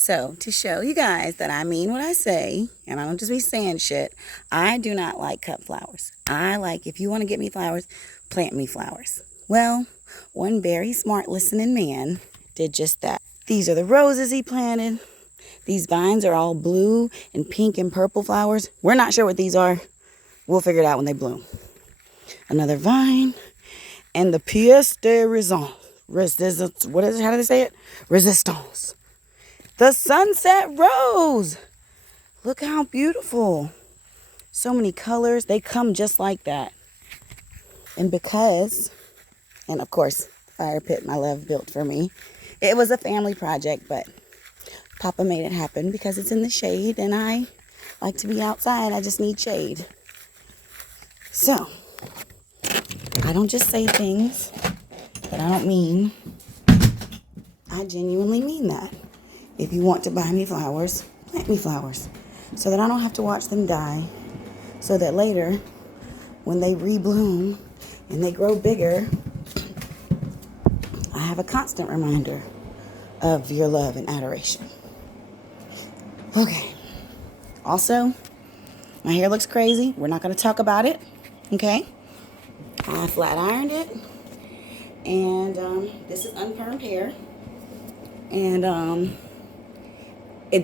So, to show you guys that I mean what I say, and I don't just be saying shit, I do not like cut flowers. I like, if you want to get me flowers, plant me flowers. Well, one very smart listening man did just that. These are the roses he planted. These vines are all blue and pink and purple flowers. We're not sure what these are. We'll figure it out when they bloom. Another vine. And the pièce de raison. What is it? How do they say it? Resistance. The sunset rose. Look how beautiful. So many colors. They come just like that. And of course, the fire pit my love built for me. It was a family project, but Papa made it happen because it's in the shade and I like to be outside. I just need shade. So, I don't just say things that I don't mean. I genuinely mean that. If you want to buy me flowers, plant me flowers so that I don't have to watch them die. So that later, when they rebloom and they grow bigger, I have a constant reminder of your love and adoration. Okay. Also, my hair looks crazy. We're not going to talk about it. Okay? I flat ironed it. And this is unpermed hair. And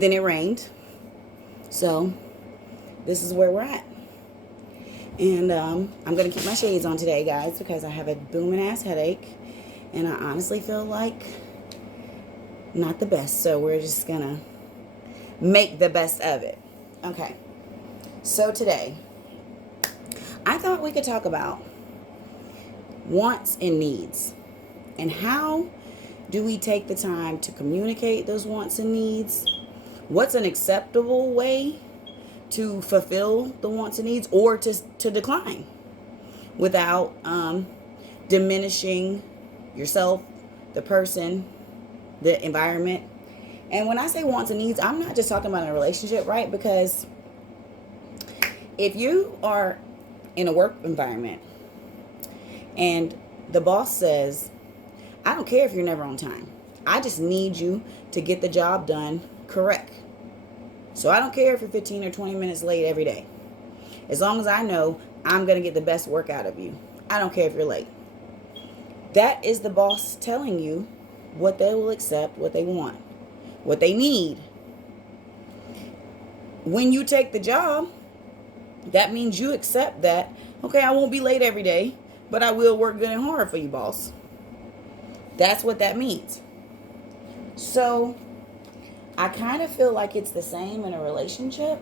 then it rained. So this is where we're at. And I'm going to keep my shades on today, guys, because I have a booming ass headache. And I honestly feel like not the best. So we're just going to make the best of it. Okay. So today, I thought we could talk about wants and needs. And how do we take the time to communicate those wants and needs? What's an acceptable way to fulfill the wants and needs, or to decline without diminishing yourself, the person, the environment? And when I say wants and needs, I'm not just talking about a relationship, right? Because if you are in a work environment and the boss says, I don't care if you're never on time. I just need you to get the job done correct. So I don't care if you're 15 or 20 minutes late every day. As long as I know I'm going to get the best work out of you. I don't care if you're late. That is the boss telling you what they will accept, what they want, what they need. When you take the job, that means you accept that, okay, I won't be late every day, but I will work good and hard for you, boss. That's what that means. So I kind of feel like it's the same in a relationship,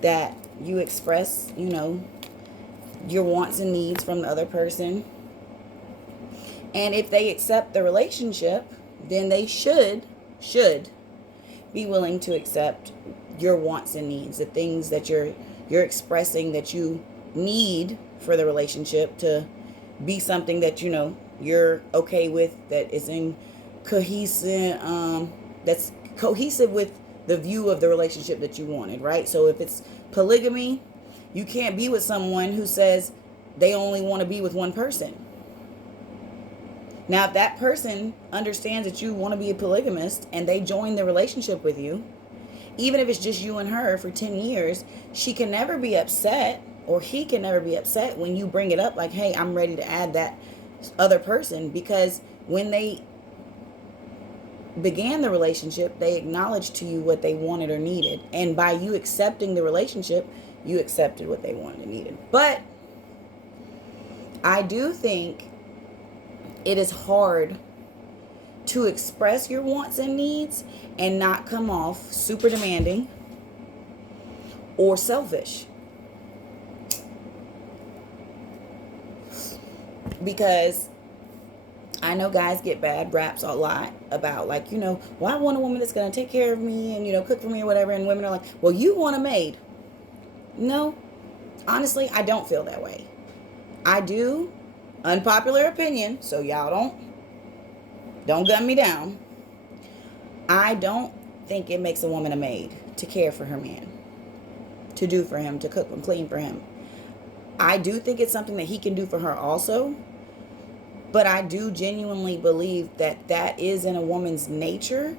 that you express, your wants and needs from the other person. And if they accept the relationship, then they should be willing to accept your wants and needs, the things that you're expressing that you need for the relationship to be something that you're okay with, that is in cohesive, that's cohesive with the view of the relationship that you wanted, right? So if it's polygamy, you can't be with someone who says they only want to be with one person. Now, if that person understands that you want to be a polygamist and they join the relationship with you, even if it's just you and her for 10 years, she can never be upset, or he can never be upset when you bring it up like, hey, I'm ready to add that other person, because when they began the relationship, they acknowledged to you what they wanted or needed. And by you accepting the relationship, you accepted what they wanted and needed. But I do think it is hard to express your wants and needs and not come off super demanding or selfish. Because I know guys get bad raps a lot about, like, well, I want a woman that's going to take care of me and, cook for me or whatever. And women are like, well, you want a maid. No, honestly, I don't feel that way. I do. Unpopular opinion, so y'all don't gun me down. I don't think it makes a woman a maid to care for her man, to do for him, to cook and clean for him. I do think it's something that he can do for her also. But I do genuinely believe that is in a woman's nature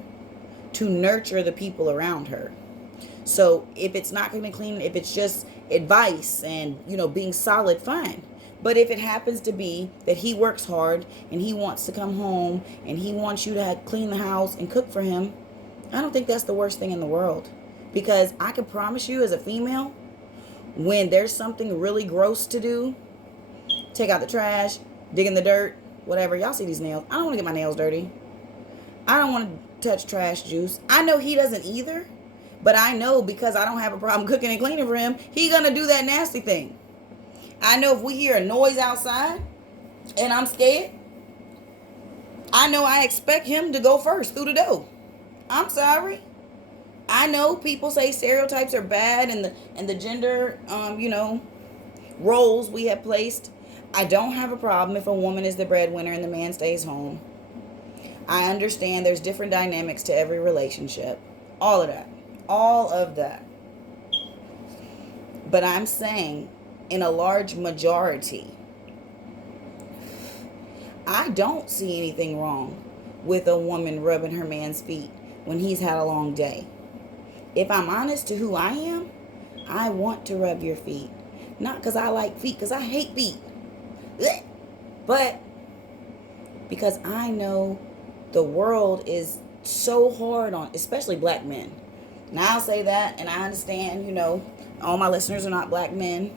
to nurture the people around her. So if it's not going to be clean, if it's just advice and, being solid, fine. But if it happens to be that he works hard and he wants to come home and he wants you to clean the house and cook for him, I don't think that's the worst thing in the world. Because I can promise you, as a female, when there's something really gross to do, take out the trash, dig in the dirt, whatever. Y'all see these nails. I don't want to get my nails dirty. I don't want to touch trash juice. I know he doesn't either. But I know, because I don't have a problem cooking and cleaning for him, he gonna do that nasty thing. I know if we hear a noise outside and I'm scared, I know I expect him to go first through the door. I'm sorry. I know people say stereotypes are bad and the gender, roles we have placed. I don't have a problem if a woman is the breadwinner and the man stays home. I understand there's different dynamics to every relationship. All of that. All of that. But I'm saying, in a large majority, I don't see anything wrong with a woman rubbing her man's feet when he's had a long day. If I'm honest to who I am, I want to rub your feet. Not because I like feet, because I hate feet. But because I know the world is so hard on, especially black men. Now I'll say that, and I understand, all my listeners are not black men.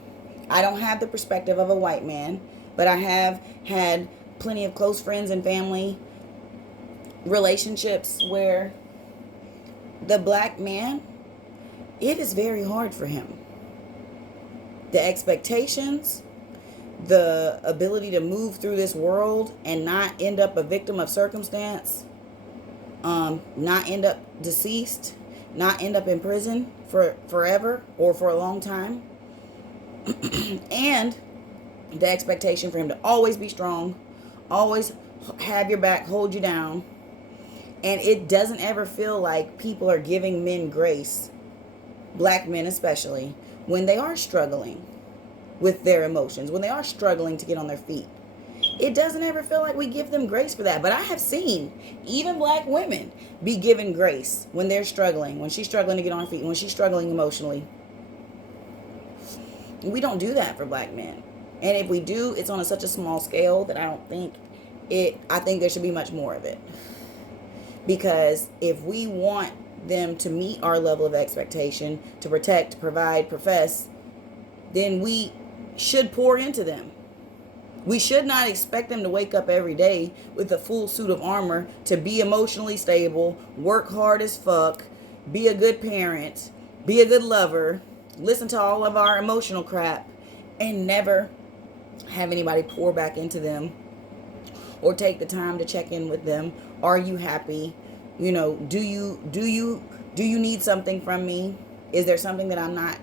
I don't have the perspective of a white man, but I have had plenty of close friends and family relationships where the black man, it is very hard for him. The expectations, the ability to move through this world and not end up a victim of circumstance, not end up deceased, not end up in prison for forever or for a long time. And the expectation for him to always be strong, always have your back, hold you down. And it doesn't ever feel like people are giving men grace, black men especially, when they are struggling with their emotions, when they are struggling to get on their feet. It doesn't ever feel like we give them grace for that. But I have seen even black women be given grace when they're struggling, when she's struggling to get on her feet, when she's struggling emotionally. We don't do that for black men. And if we do, it's on such a small scale that I think there should be much more of it. Because if we want them to meet our level of expectation, to protect, provide, profess, then we should pour into them. We should not expect them to wake up every day with a full suit of armor to be emotionally stable, work hard as fuck, be a good parent, be a good lover, listen to all of our emotional crap, and never have anybody pour back into them or take the time to check in with them. Are you happy? Do you need something from me? Is there something that I'm not,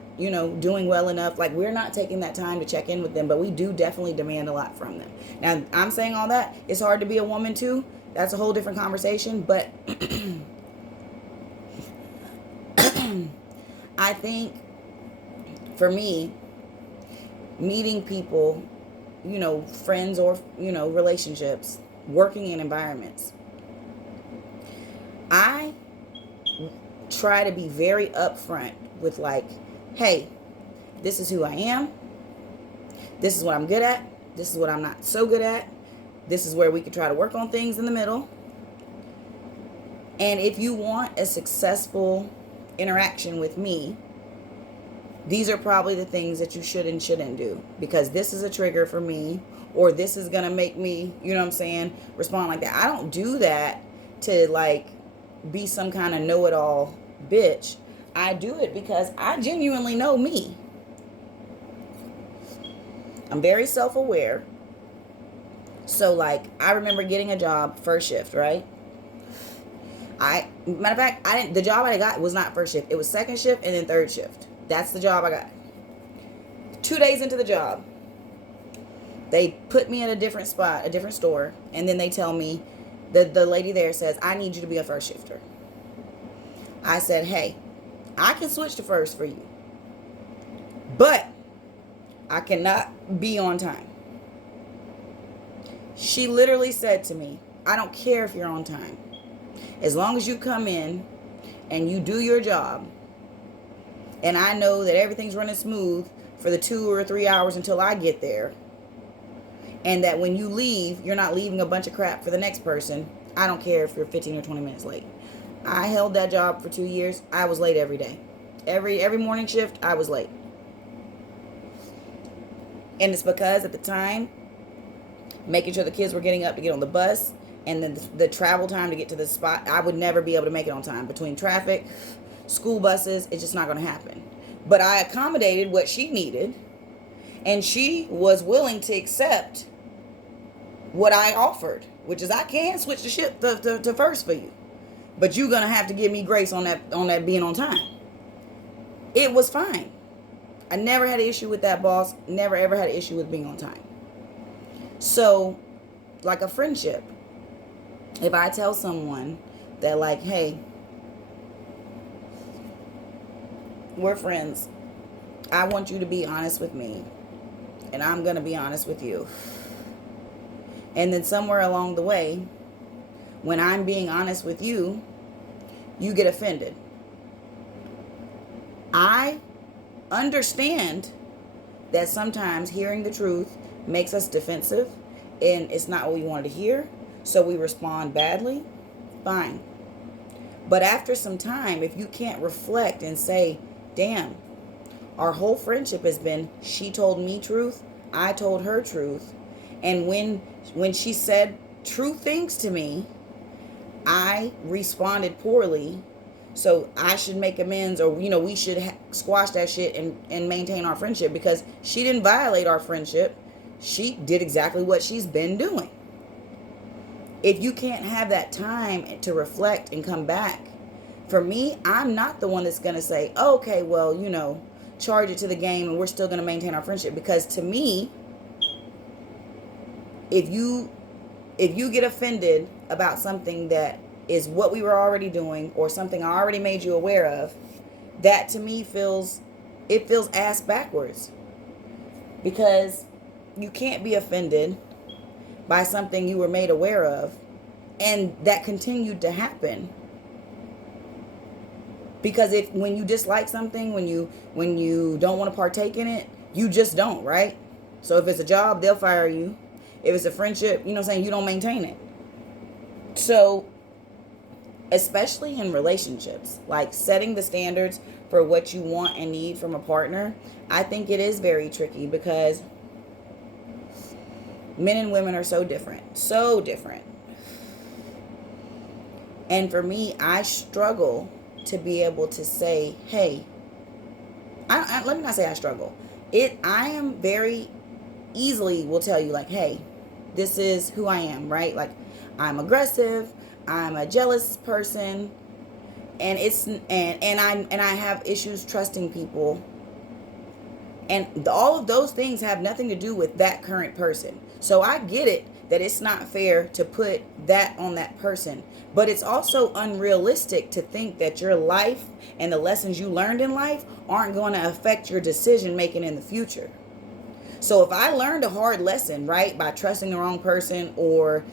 doing well enough? Like, we're not taking that time to check in with them, but we do definitely demand a lot from them. Now, I'm saying all that. It's hard to be a woman too. That's a whole different conversation. But I think for me, meeting people, friends or, relationships, working in environments, I try to be very upfront with like, hey, this is who I am. This is what I'm good at. This is what I'm not so good at. This is where we could try to work on things in the middle. And if you want a successful interaction with me, these are probably the things that you should and shouldn't do. Because this is a trigger for me, or this is going to make me, respond like that. I don't do that to like be some kind of know-it-all bitch. I do it because I genuinely know me. I'm very self-aware. So like, I remember getting a job first shift, right? Matter of fact, the job I got was not first shift. It was second shift and then third shift. That's the job I got. 2 days into the job, they put me at a different spot, a different store, and then they tell me, the lady there says, I need you to be a first shifter. I said, hey, I can switch to first for you, but I cannot be on time. She literally said to me, I don't care if you're on time. As long as you come in and you do your job, and I know that everything's running smooth for the 2 or 3 hours until I get there, and that when you leave, you're not leaving a bunch of crap for the next person, I don't care if you're 15 or 20 minutes late. I held that job for 2 years. I was late every day. Every morning shift, I was late. And it's because at the time, making sure the kids were getting up to get on the bus, and then the travel time to get to the spot, I would never be able to make it on time. Between traffic, school buses, it's just not going to happen. But I accommodated what she needed, and she was willing to accept what I offered, which is I can switch the ship to first for you, but you're going to have to give me grace on that being on time. It was fine. I never had an issue with that boss. Never ever had an issue with being on time. So, like a friendship, if I tell someone that, like, hey, we're friends, I want you to be honest with me, and I'm going to be honest with you. And then somewhere along the way, when I'm being honest with you, you get offended. I understand that sometimes hearing the truth makes us defensive, and it's not what we wanted to hear, so we respond badly. Fine. But after some time, if you can't reflect and say, damn, our whole friendship has been she told me truth, I told her truth, and when she said true things to me, I responded poorly, so I should make amends, or we should squash that shit and maintain our friendship, because she didn't violate our friendship. She did exactly what she's been doing. If you can't have that time to reflect and come back, for me, I'm not the one that's going to say, okay, well, charge it to the game and we're still going to maintain our friendship. Because to me, if you get offended about something that is what we were already doing, or something I already made you aware of, that to me feels ass backwards. Because you can't be offended by something you were made aware of and that continued to happen. Because when you dislike something, when you don't want to partake in it, you just don't, right? So if it's a job, they'll fire you. If it's a friendship, you don't maintain it. So especially in relationships, like setting the standards for what you want and need from a partner, I think it is very tricky, because men and women are so different. So different. And for me, I struggle to be able to say, hey, let me not say I struggle. I am very easily will tell you, like, hey, this is who I am, right? Like, I'm aggressive, I'm a jealous person, and I have issues trusting people. And all of those things have nothing to do with that current person. So I get it that it's not fair to put that on that person. But it's also unrealistic to think that your life and the lessons you learned in life aren't going to affect your decision making in the future. So if I learned a hard lesson, right, by trusting the wrong person, or,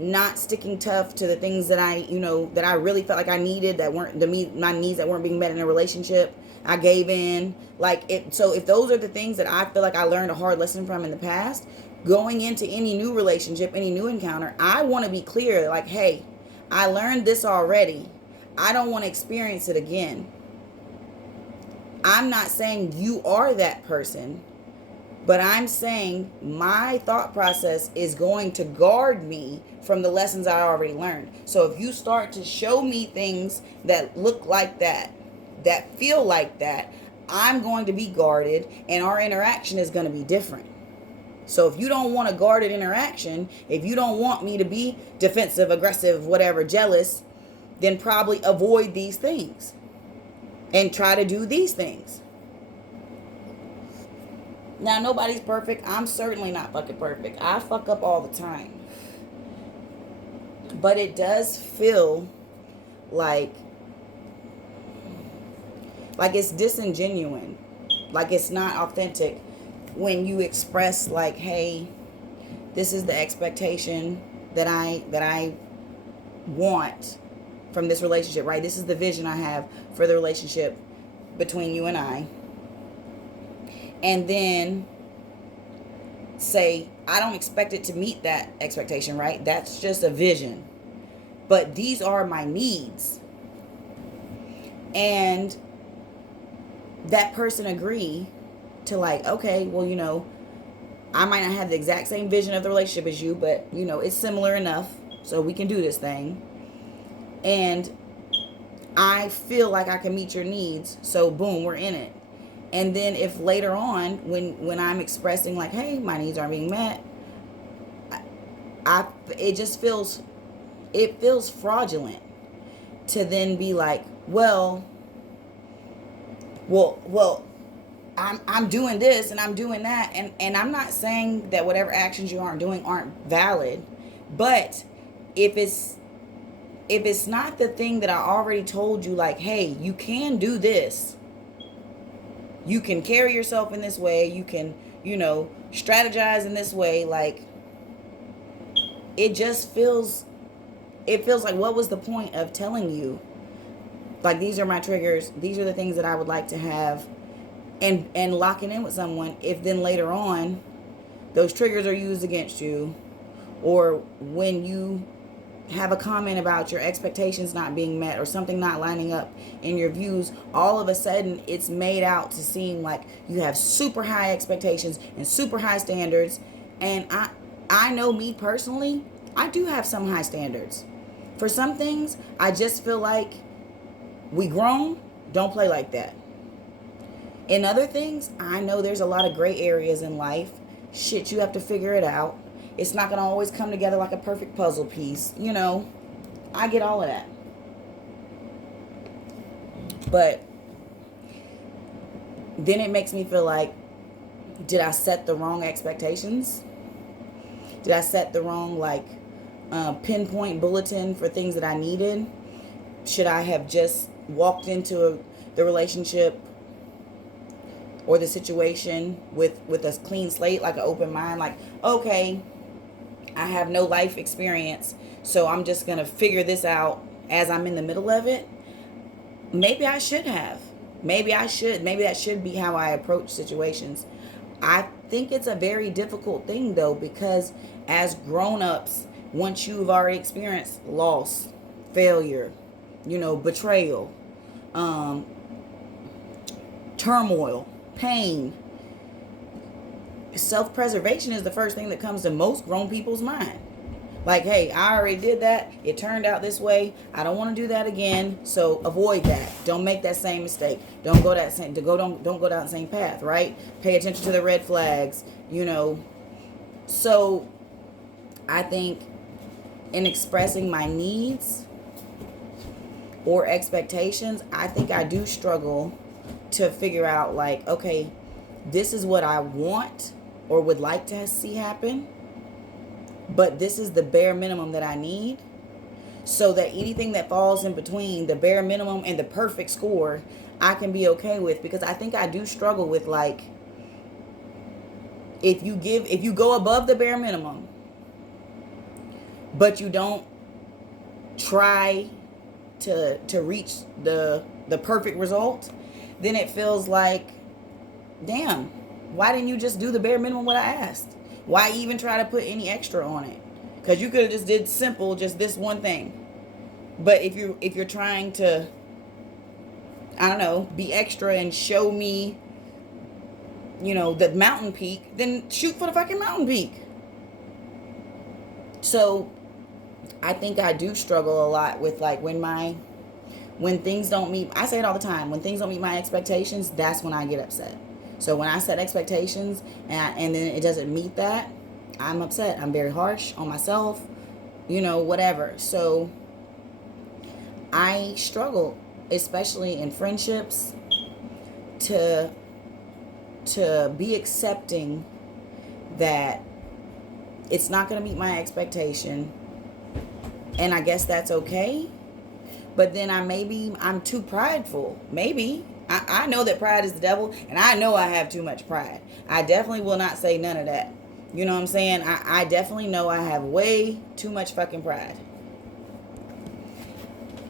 not sticking tough to the things that I really felt like I needed, that weren't my needs that weren't being met in a relationship, I gave in. So if those are the things that I feel like I learned a hard lesson from in the past, going into any new relationship, any new encounter, I want to be clear, like, hey, I learned this already. I don't want to experience it again. I'm not saying you are that person, but I'm saying my thought process is going to guard me from the lessons I already learned. So if you start to show me things that look like that feel like that, I'm going to be guarded, and our interaction is going to be different. So if you don't want a guarded interaction, if you don't want me to be defensive, aggressive, whatever, jealous, then probably avoid these things and try to do these things. Now, nobody's perfect. I'm certainly not fucking perfect. I fuck up all the time. But it does feel like it's disingenuous. Like it's not authentic when you express, like, hey, this is the expectation that I want, from this relationship, right? This is the vision I have for the relationship between you and I. And then say, I don't expect it to meet that expectation, right? That's just a vision. But these are my needs. And that person agree to like, okay, well, I might not have the exact same vision of the relationship as you, but, it's similar enough so we can do this thing. And I feel like I can meet your needs. So boom, we're in it. And then if later on, when I'm expressing like, hey, my needs aren't being met, it just feels fraudulent to then be like, well, I'm doing this and I'm doing that, and I'm not saying that whatever actions you aren't doing aren't valid, but if it's not the thing that I already told you, like, hey, you can do this, you can carry yourself in this way, you can, strategize in this way, like, it feels like, what was the point of telling you, like, these are my triggers, these are the things that I would like to have, and locking in with someone if then later on those triggers are used against you, or when you have a comment about your expectations not being met or something not lining up in your views, all of a sudden it's made out to seem like you have super high expectations and super high standards. And I know, me personally, I do have some high standards. For some things, I just feel like we grown, don't play like that. In other things, I know there's a lot of gray areas in life. Shit, you have to figure it out. It's not going to always come together like a perfect puzzle piece. I get all of that. But then it makes me feel like, did I set the wrong expectations? Did I set the wrong, pinpoint bulletin for things that I needed? Should I have just walked into the relationship or the situation with a clean slate, like an open mind, like, okay, I have no life experience, so I'm just going to figure this out as I'm in the middle of it? Maybe I should have. Maybe I should. Maybe that should be how I approach situations. I think it's a very difficult thing, though, because as grown-ups, once you've already experienced loss, failure, betrayal, turmoil, pain, self-preservation is the first thing that comes to most grown people's mind. Like, hey, I already did that. It turned out this way. I don't want to do that again. So avoid that. Don't make that same mistake. Don't go don't go down the same path, right? Pay attention to the red flags, So I think in expressing my needs or expectations, I think I do struggle to figure out, like, okay, this is what I want or would like to see happen, but this is the bare minimum that I need, so that anything that falls in between the bare minimum and the perfect score, I can be okay with. Because I think I do struggle with, like, if you go above the bare minimum, but you don't try to reach the perfect result, then it feels like, damn, why didn't you just do the bare minimum what I asked? Why even try to put any extra on it? Because you could have just did simple, just this one thing. But if you're trying to, I don't know, be extra and show me, the mountain peak, then shoot for the fucking mountain peak. So I think I do struggle a lot with, like, when things don't meet, I say it all the time, when things don't meet my expectations, that's when I get upset. So when I set expectations and then it doesn't meet that, I'm upset. I'm very harsh on myself, whatever. So I struggle, especially in friendships, to be accepting that it's not going to meet my expectation. And I guess that's okay. But then I'm too prideful. Maybe. I know that pride is the devil, and I know I have too much pride. I definitely will not say none of that. You know what I'm saying? I definitely know I have way too much fucking pride.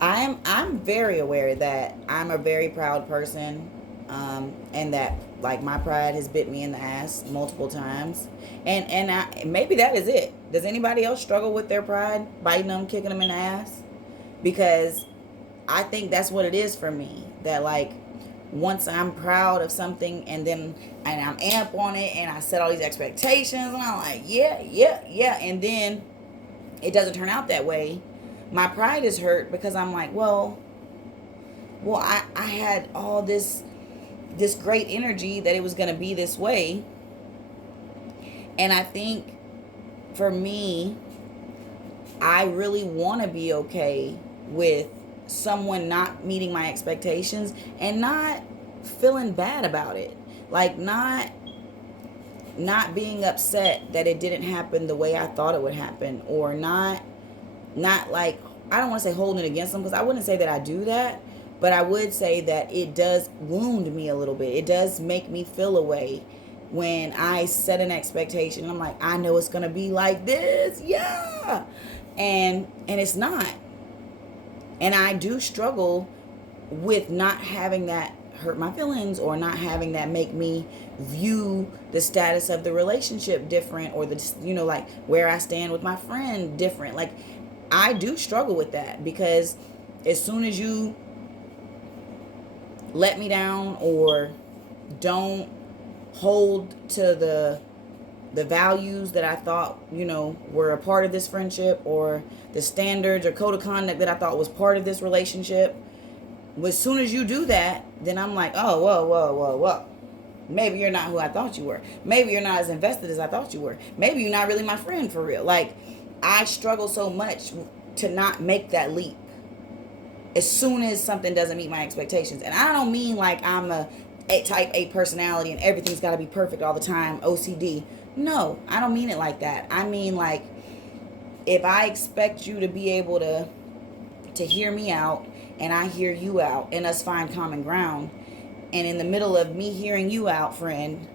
I'm very aware that I'm a very proud person, and that like my pride has bit me in the ass multiple times, and maybe that is it. Does anybody else struggle with their pride, biting them, kicking them in the ass? Because I think that's what it is for me. That like once I'm proud of something and I'm amp on it and I set all these expectations and I'm like, yeah, yeah, yeah, and then it doesn't turn out that way, my pride is hurt because I'm like, I had all this great energy that it was going to be this way. And I think for me, I really want to be okay with someone not meeting my expectations and not feeling bad about it. Like not being upset that it didn't happen the way I thought it would happen, or not like, I don't want to say holding it against them, because I wouldn't say that I do that, but I would say that it does wound me a little bit. It does make me feel a way when I set an expectation and I'm like, I know it's gonna be like this, yeah, and it's not. And I do struggle with not having that hurt my feelings, or not having that make me view the status of the relationship different, or the, like where I stand with my friend different. Like I do struggle with that, because as soon as you let me down or don't hold to the values that I thought, were a part of this friendship, or the standards or code of conduct that I thought was part of this relationship, as soon as you do that, then I'm like, oh, whoa, whoa, whoa, whoa. Maybe you're not who I thought you were. Maybe you're not as invested as I thought you were. Maybe you're not really my friend for real. Like, I struggle so much to not make that leap as soon as something doesn't meet my expectations. And I don't mean like I'm a type A personality and everything's got to be perfect all the time, OCD. No, I don't mean it like that. I mean like, if I expect you to be able to hear me out, and I hear you out, and us find common ground, and in the middle of me hearing you out, friend,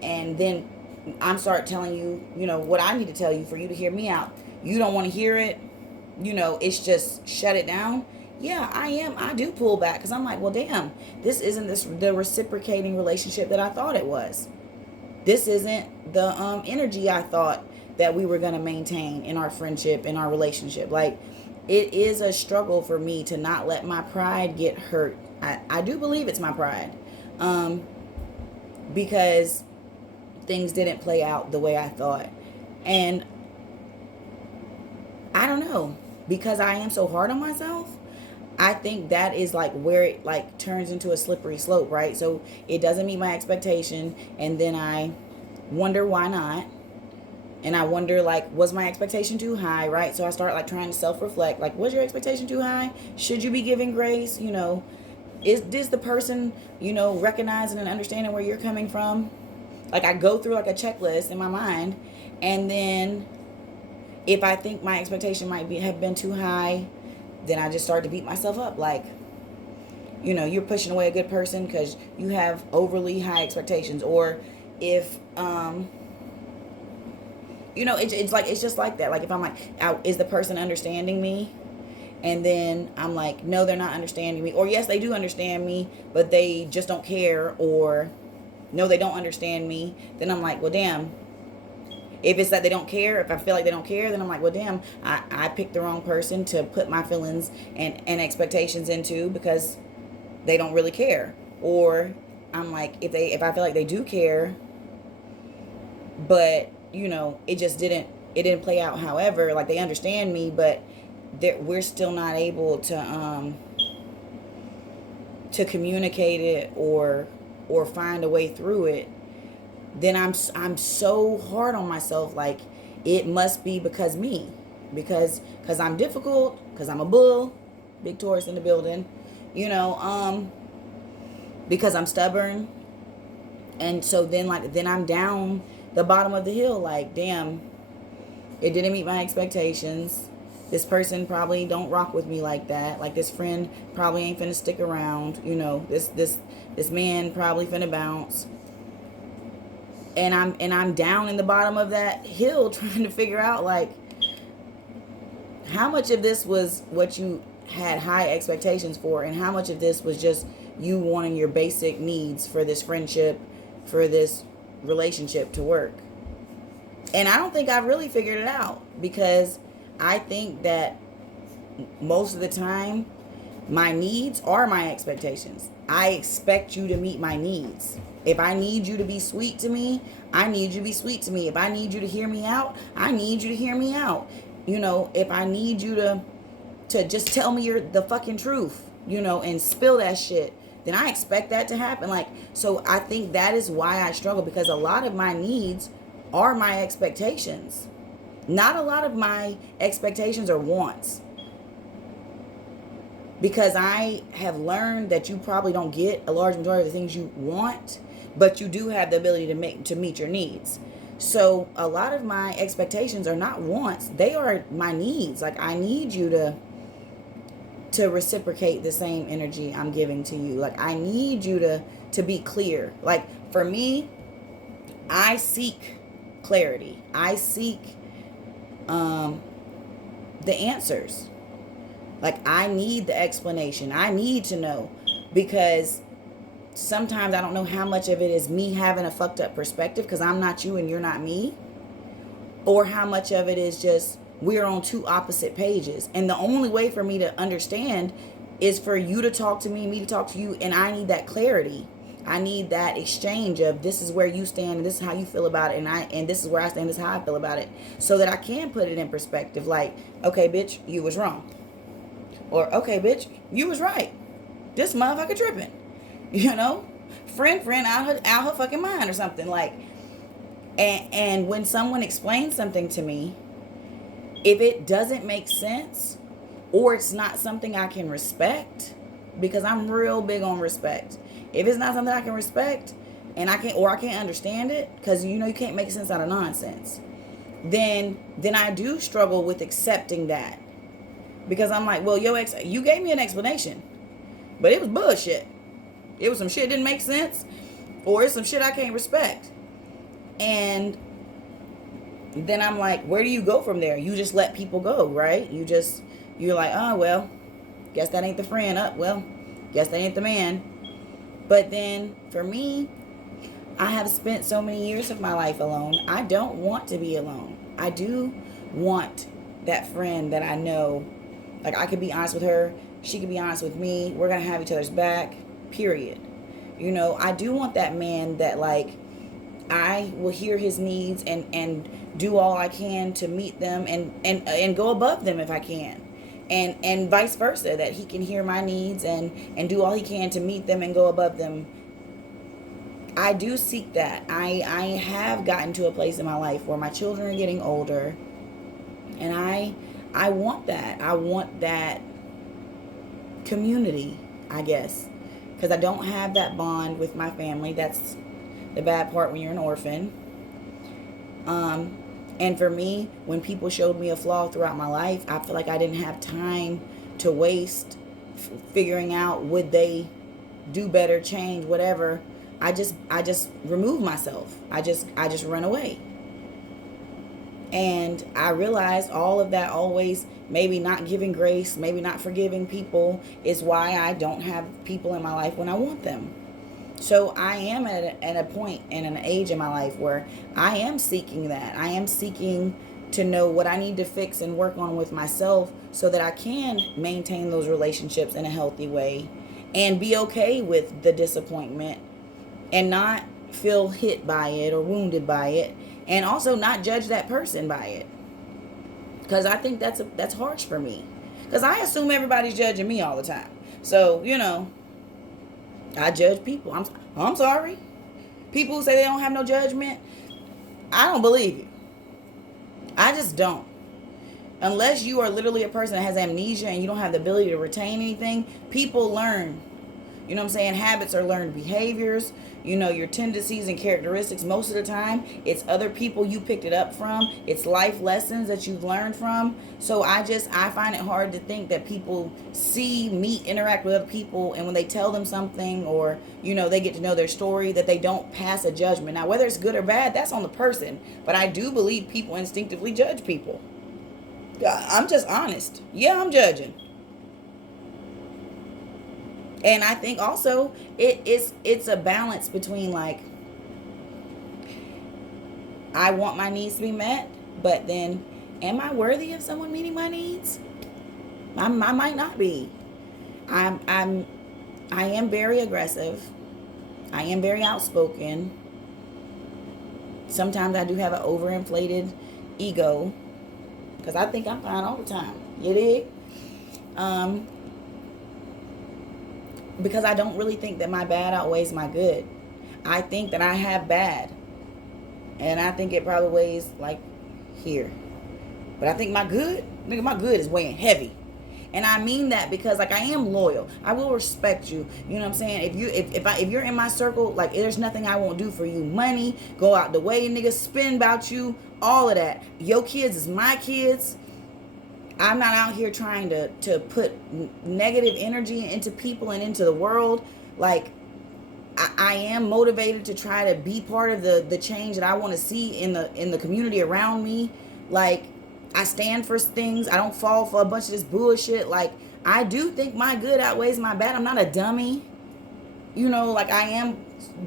and then I'm start telling you, what I need to tell you for you to hear me out, you don't want to hear it, it's just shut it down. Yeah, I do pull back, because I'm like, well, damn, this isn't the reciprocating relationship that I thought it was. This isn't the energy I thought that we were going to maintain in our friendship, in our relationship. Like, it is a struggle for me to not let my pride get hurt. I do believe it's my pride, because things didn't play out the way I thought. And I don't know, because I am so hard on myself, I think that is like where it like turns into a slippery slope, right? So it doesn't meet my expectation, and then I wonder why not. And I wonder, like, was my expectation too high, right? So I start like trying to self-reflect, like, was your expectation too high? Should you be giving grace? Is the person, recognizing and understanding where you're coming from? Like, I go through like a checklist in my mind, and then if I think my expectation have been too high, then I just start to beat myself up. Like, you're pushing away a good person because you have overly high expectations. Or if, it's just like that. Like, if I'm like, is the person understanding me? And then I'm like, no, they're not understanding me. Or yes, they do understand me, but they just don't care. Or no, they don't understand me. Then I'm like, well, damn. If it's that they don't care, if I feel like they don't care, then I'm like, well, damn, I picked the wrong person to put my feelings and expectations into, because they don't really care. Or I'm like, if I feel like they do care, but it didn't play out however, like they understand me, but we're still not able to communicate it or find a way through it, then I'm so hard on myself. Like, it must be because I'm difficult, because I'm a bull, big Taurus in the building, because I'm stubborn. And so then I'm down the bottom of the hill, like, damn, it didn't meet my expectations. This person probably don't rock with me like that. Like, this friend probably ain't finna stick around. This man probably finna bounce. And I'm down in the bottom of that hill trying to figure out, like, how much of this was what you had high expectations for, and how much of this was just you wanting your basic needs for this friendship, for this relationship to work. And I don't think I've really figured it out, because I think that most of the time my needs are my expectations. I expect you to meet my needs. If I need you to be sweet to me, I need you to be sweet to me. If I need you to hear me out, I need you to hear me out. If I need you to just tell me the fucking truth, and spill that shit, then I expect that to happen. So I think that is why I struggle, because a lot of my needs are my expectations. Not a lot of my expectations are wants. Because I have learned that you probably don't get a large majority of the things you want, but you do have the ability to meet your needs. So a lot of my expectations are not wants, they are my needs. I need you to reciprocate the same energy I'm giving to you. I need you to be clear. For me, I seek clarity. I seek the answers. I need the explanation. I need to know, because sometimes I don't know how much of it is me having a fucked up perspective because I'm not you and you're not me, or how much of it is just we're on two opposite pages. And the only way for me to understand is for you to talk to me to talk to you, and I need that clarity. I need that exchange of, this is where you stand and this is how you feel about it, and this is where I stand, this is how I feel about it, so that I can put it in perspective. Okay, bitch, you was wrong. Or, okay, bitch, you was right. This motherfucker tripping. Friend out her fucking mind or something. And when someone explains something to me, if it doesn't make sense, or it's not something I can respect, because I'm real big on respect. If it's not something I can respect, and I can't understand it, because you can't make sense out of nonsense, then I do struggle with accepting that. Because I'm like, well, you gave me an explanation, but it was bullshit. It was some shit that didn't make sense, or it's some shit I can't respect. And then I'm like, where do you go from there? You just let people go, right? You're like, oh, well, guess that ain't the friend. Well, guess that ain't the man. But then for me, I have spent so many years of my life alone. I don't want to be alone. I do want that friend that I know, I could be honest with her, she could be honest with me, we're gonna have each other's back, period. I do want that man that I will hear his needs and do all I can to meet them, and go above them if I can, and vice versa, that he can hear my needs and do all he can to meet them and go above them. I do seek that. I have gotten to a place in my life where my children are getting older, and I want that. I want that community, I guess, because I don't have that bond with my family. That's the bad part when you're an orphan. And for me, when people showed me a flaw throughout my life, I feel like I didn't have time to waste figuring out, would they do better, change, whatever. I just remove myself. I just run away. And I realized all of that, always maybe not giving grace, maybe not forgiving people, is why I don't have people in my life when I want them. So I am at a point and an age in my life where I am seeking that. I am seeking to know what I need to fix and work on with myself, so that I can maintain those relationships in a healthy way and be okay with the disappointment and not feel hit by it or wounded by it, and also not judge that person by it, because I think that's harsh for me, because I assume everybody's judging me all the time. So I judge people. I'm sorry. People who say they don't have no judgment, I don't believe you. I just don't. Unless you are literally a person that has amnesia and you don't have the ability to retain anything, people learn. You know what I'm saying? Habits are learned behaviors. Your tendencies and characteristics, most of the time, it's other people you picked it up from. It's life lessons that you've learned from. So I find it hard to think that people see me interact with other people, and when they tell them something, or, they get to know their story, that they don't pass a judgment. Now, whether it's good or bad, that's on the person. But I do believe people instinctively judge people. I'm just honest. Yeah, I'm judging. And I think also it's a balance between like, I want my needs to be met, but then am I worthy of someone meeting my needs? I might not be. I'm I am very aggressive. I am very outspoken. Sometimes I do have an overinflated ego because I think I'm fine all the time. You dig? Um, because I don't really think that my bad outweighs my good. I think that I have bad, and I think it probably weighs like here. But I think my good, nigga, my good is weighing heavy. And I mean that because like I am loyal. I will respect you. You know what I'm saying? If you're in my circle, like there's nothing I won't do for you. Money, go out the way, nigga, spend about you, all of that. Your kids is my kids. I'm not out here trying to put negative energy into people and into the world. Like I am motivated to try to be part of the change that I want to see in the community around me. Like I stand for things. I don't fall for a bunch of this bullshit. Like I do think my good outweighs my bad. I'm not a dummy. You know, like I am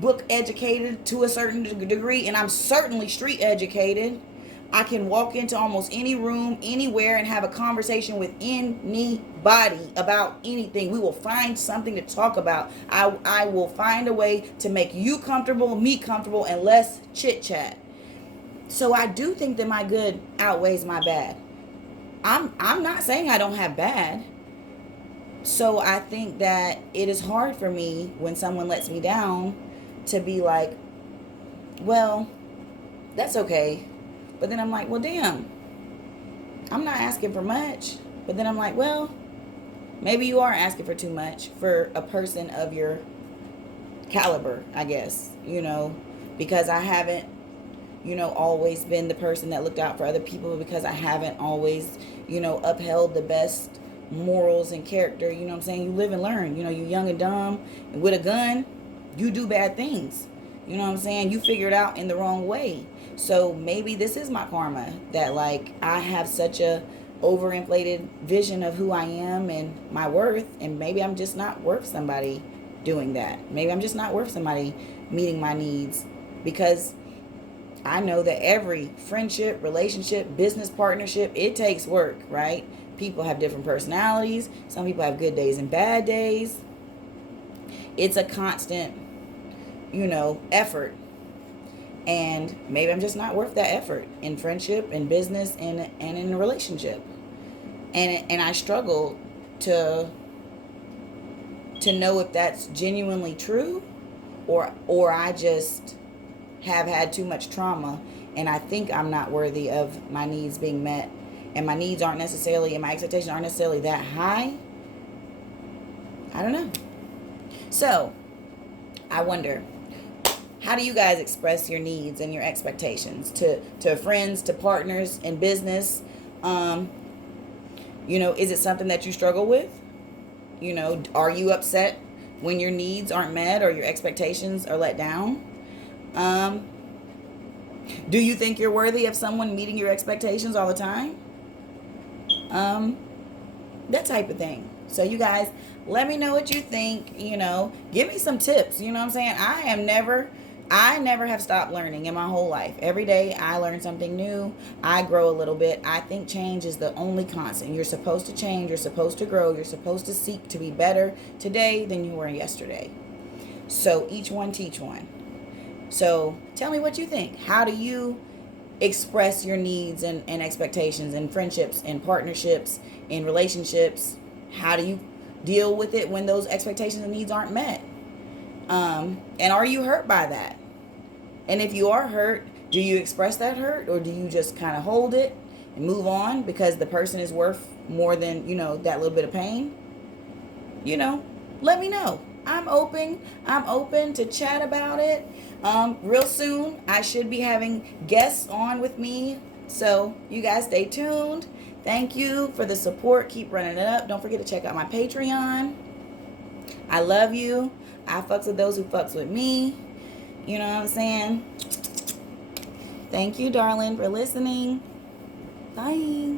book educated to a certain degree, and I'm certainly street educated. I can walk into almost any room, anywhere, and have a conversation with anybody about anything. We will find something to talk about. I will find a way to make you comfortable, me comfortable, and less chit chat. So I do think that my good outweighs my bad. I'm not saying I don't have bad. So I think that it is hard for me when someone lets me down to be like, well, that's okay. But then I'm like, well, damn, I'm not asking for much. But then I'm like, well, maybe you are asking for too much for a person of your caliber, I guess, because I haven't, always been the person that looked out for other people, because I haven't always, upheld the best morals and character. You know what I'm saying? You live and learn. You're young and dumb, and with a gun, you do bad things. You know what I'm saying? You figure it out in the wrong way. So maybe this is my karma, that like I have such a overinflated vision of who I am and my worth, and maybe I'm just not worth somebody doing that. Maybe I'm just not worth somebody meeting my needs, because I know that every friendship, relationship, business partnership, it takes work, right? People have different personalities. Some people have good days and bad days. It's a constant, effort. And maybe I'm just not worth that effort in friendship, in business, and in a relationship. And I struggle to know if that's genuinely true, or I just have had too much trauma and I think I'm not worthy of my needs being met, and my needs aren't necessarily, and my expectations aren't necessarily that high. I don't know. So I wonder, how do you guys express your needs and your expectations to friends, to partners in business? Is it something that you struggle with? Are you upset when your needs aren't met or your expectations are let down? Do you think you're worthy of someone meeting your expectations all the time? That type of thing. So you guys, let me know what you think. Give me some tips. You know what I'm saying? I never have stopped learning in my whole life. Every day I learn something new. I grow a little bit. I think change is the only constant. You're supposed to change. You're supposed to grow. You're supposed to seek to be better today than you were yesterday. So each one teach one. So tell me what you think. How do you express your needs and expectations in friendships, in partnerships, in relationships? How do you deal with it when those expectations and needs aren't met? And are you hurt by that? And if you are hurt, do you express that hurt, or do you just kind of hold it and move on because the person is worth more than, that little bit of pain? Let me know. I'm open to chat about it. Real soon, I should be having guests on with me. So you guys stay tuned. Thank you for the support. Keep running it up. Don't forget to check out my Patreon. I love you. I fucks with those who fucks with me. You know what I'm saying? Thank you, darling, for listening. Bye.